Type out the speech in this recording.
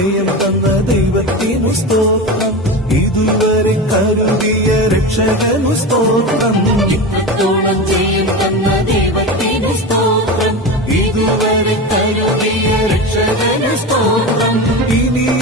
ജയം തന്ന ദൈവത്തിനു സ്തോത്രം, ഇതുവരെ കരുതിയ രക്ഷകനു സ്തോത്രം. ഇത്രത്തോളം ജയം തന്ന ദൈവത്തിനു സ്തോത്രം, ഇതുവരെ കരുതിയ രക്ഷകനു സ്തോത്രം. ഇനി